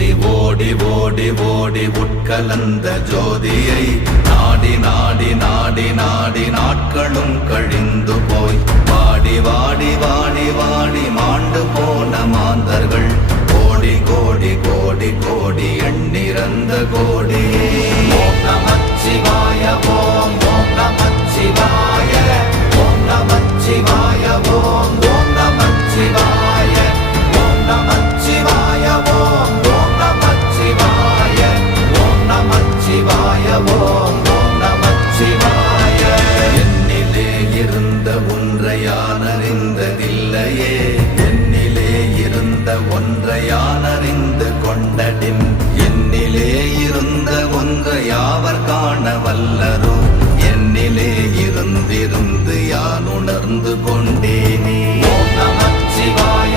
ஓடி ஓடி ஓடி ஓடி உட்கலந்த ஜோதியை நாடி நாடி நாடி நாடி நாட்களும் கழிந்து போய் வாடி வாடி வாடி வாடி மாண்டு போன மாந்தர்கள் கோடி கோடி கோடி கோடி எண்ணிறந்த கோடி. ஓம் நமச்சிவாய ஓம் ஓம் நமச்சிவாய ஓம் நமச்சிவாய ஓம் ஓம் நமச்சிவாய ஓம் நமச்சிவாய ஓம் ஓம் நமச்சிவாய ஓம் நமச்சிவாய ஓம் ஓம் நமச்சிவாய. என்னிலே இருந்த ஒன்றை யான் அறிந்ததில்லையே, என்னிலே இருந்த ஒன்றை யான் அறிந்து கொண்டடின், என்னிலே இருந்த ஒன்றை யாவர் காண வல்லரோ, என்னிலே இருந்திருந்து யான் உணர்ந்து கொண்டேனே. ஓம் நமச்சிவாய